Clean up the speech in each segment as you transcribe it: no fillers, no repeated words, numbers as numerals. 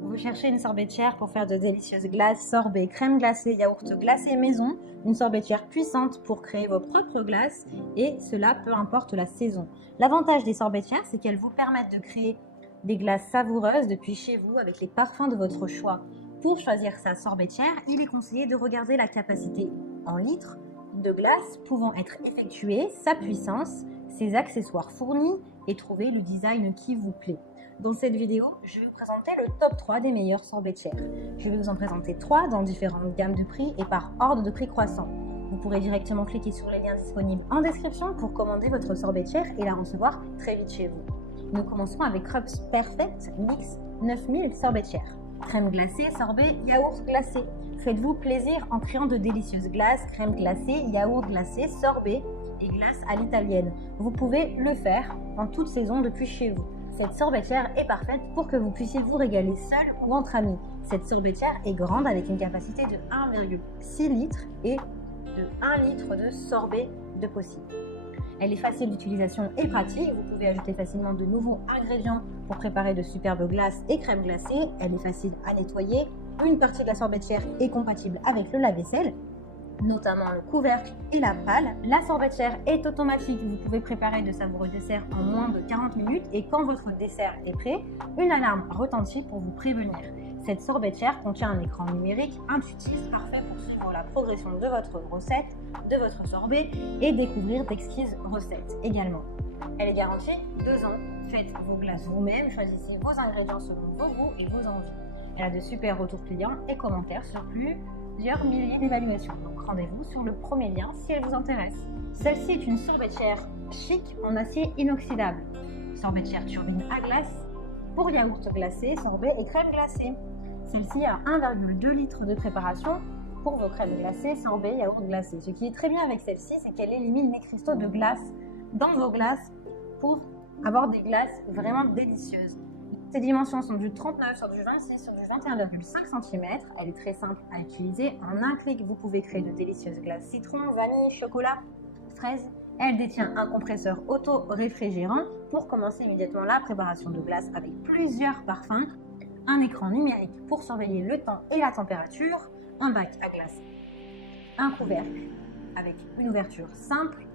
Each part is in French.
Vous cherchez une sorbetière pour faire de délicieuses glaces, sorbets, crème glacée, yaourt glacé maison, une sorbetière puissante pour créer vos propres glaces et cela peu importe la saison. L'avantage des sorbetières, c'est qu'elles vous permettent de créer des glaces savoureuses depuis chez vous avec les parfums de votre choix. Pour choisir sa sorbetière, il est conseillé de regarder la capacité en litres de glace pouvant être effectuée, sa puissance, ses accessoires fournis et trouver le design qui vous plaît. Dans cette vidéo, je vais vous présenter le top 3 des meilleures sorbetières. Je vais vous en présenter 3 dans différentes gammes de prix et par ordre de prix croissant. Vous pourrez directement cliquer sur les liens disponibles en description pour commander votre sorbetière et la recevoir très vite chez vous. Nous commencerons avec Krups Perfect Mix 9000 sorbetières. Crème glacée, sorbet, yaourt glacé. Faites-vous plaisir en créant de délicieuses glaces, crème glacée, yaourt glacé, sorbet et glace à l'italienne. Vous pouvez le faire en toute saison depuis chez vous. Cette sorbetière est parfaite pour que vous puissiez vous régaler seul ou entre amis. Cette sorbetière est grande avec une capacité de 1,6 litres et de 1 litre de sorbet de possible. Elle est facile d'utilisation et pratique. Vous pouvez ajouter facilement de nouveaux ingrédients pour préparer de superbes glaces et crèmes glacées. Elle est facile à nettoyer. Une partie de la sorbetière est compatible avec le lave-vaisselle, notamment le couvercle et la pâle. La sorbetière est automatique, vous pouvez préparer de savoureux desserts en moins de 40 minutes et quand votre dessert est prêt, une alarme retentit pour vous prévenir. Cette sorbetière contient un écran numérique intuitif, parfait pour suivre la progression de votre recette, de votre sorbet et découvrir d'exquises recettes également. Elle est garantie 2 ans. Faites vos glaces vous-même, choisissez vos ingrédients selon vos goûts et vos envies. Elle a de super retours clients et commentaires sur plusieurs milliers d'évaluations. Donc rendez-vous sur le premier lien si elle vous intéresse. Celle-ci est une sorbetière chic en acier inoxydable. Sorbetière turbine à glace pour yaourt glacé, sorbet et crème glacée. Celle-ci a 1,2 litre de préparation pour vos crèmes glacées, sorbet, yaourt glacé. Ce qui est très bien avec celle-ci, c'est qu'elle élimine les cristaux de glace dans vos glaces pour avoir des glaces vraiment délicieuses. Ses dimensions sont du 39 sur du 26 sur du 21,5 cm. Elle est très simple à utiliser. En un clic, vous pouvez créer de délicieuses glaces citron, vanille, chocolat, fraise. Elle détient un compresseur auto-réfrigérant pour commencer immédiatement la préparation de glace avec plusieurs parfums, un écran numérique pour surveiller le temps et la température, un bac à glace, un couvercle avec une ouverture simple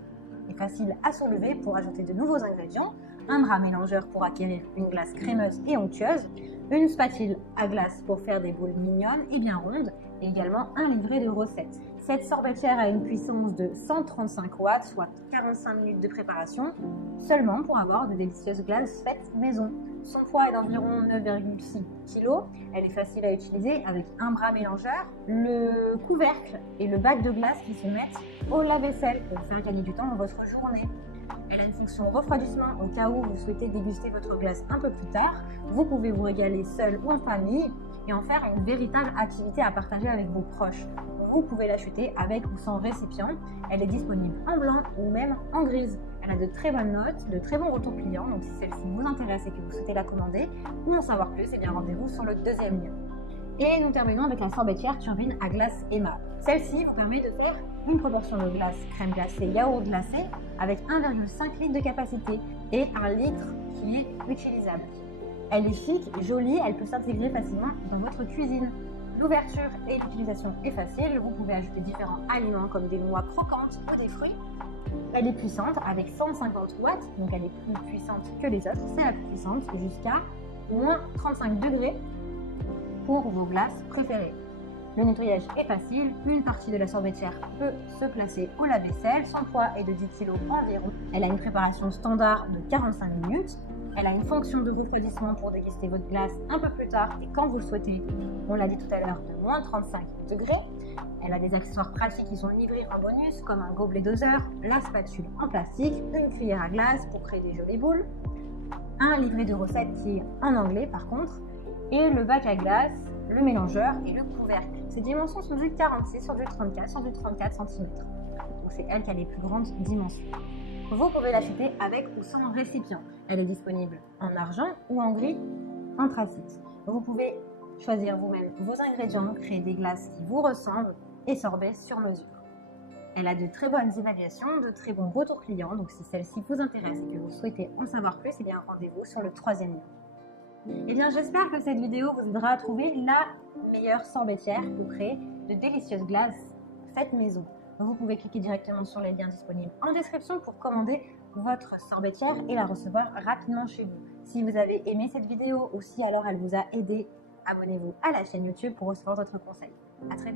et facile à soulever pour ajouter de nouveaux ingrédients, un bras mélangeur pour acquérir une glace crémeuse et onctueuse, une spatule à glace pour faire des boules mignonnes et bien rondes, et également un livret de recettes. Cette sorbetière a une puissance de 135 watts, soit 45 minutes de préparation, seulement pour avoir de délicieuses glaces faites maison. Son poids est d'environ 9,6 kg. Elle est facile à utiliser avec un bras mélangeur, le couvercle et le bac de glace qui se mettent au lave-vaisselle pour faire gagner du temps dans votre journée. Elle a une fonction refroidissement au cas où vous souhaitez déguster votre glace un peu plus tard. Vous pouvez vous régaler seul ou en famille et en faire une véritable activité à partager avec vos proches. Vous pouvez l'acheter avec ou sans récipient. Elle est disponible en blanc ou même en grise. Elle a de très bonnes notes, de très bons retours clients. Donc si celle-ci vous intéresse et que vous souhaitez la commander ou en savoir plus, eh bien rendez-vous sur le deuxième lien. Et nous terminons avec la sorbetière turbine à glace aimable. Celle-ci vous permet de faire une proportion de glace crème glacée, yaourt glacé avec 1,5 litre de capacité et 1 litre qui est utilisable. Elle est chic, jolie, elle peut s'intégrer facilement dans votre cuisine. L'ouverture et l'utilisation est facile, vous pouvez ajouter différents aliments comme des noix croquantes ou des fruits. Elle est puissante avec 150 watts, donc elle est plus puissante que les autres, c'est la plus puissante jusqu'à moins 35 degrés pour vos glaces préférées. Le nettoyage est facile, une partie de la sorbetière peut se placer au lave-vaisselle, son poids est de 10 kg environ. Elle a une préparation standard de 45 minutes. Elle a une fonction de refroidissement pour déguster votre glace un peu plus tard et quand vous le souhaitez, on l'a dit tout à l'heure, de moins 35 degrés. Elle a des accessoires pratiques qui sont livrés en bonus comme un gobelet doseur, la spatule en plastique, une cuillère à glace pour créer des jolies boules, un livret de recettes qui est en anglais par contre, et le bac à glace, le mélangeur et le couvercle. Ses dimensions sont du 46 sur du 34 sur du 34 cm. Donc c'est elle qui a les plus grandes dimensions. Vous pouvez l'acheter avec ou sans récipient. Elle est disponible en argent ou en gris anthracite. Vous pouvez choisir vous-même vos ingrédients, créer des glaces qui vous ressemblent et sorbets sur mesure. Elle a de très bonnes évaluations, de très bons retours clients. Donc si celle-ci vous intéresse et que vous souhaitez en savoir plus, eh bien rendez-vous sur le troisième lien. Eh bien, j'espère que cette vidéo vous aidera à trouver la meilleure sorbetière pour créer de délicieuses glaces faites maison. Vous pouvez cliquer directement sur les liens disponibles en description pour commander votre sorbetière et la recevoir rapidement chez vous. Si vous avez aimé cette vidéo ou si alors elle vous a aidé, abonnez-vous à la chaîne YouTube pour recevoir d'autres conseils. À très vite.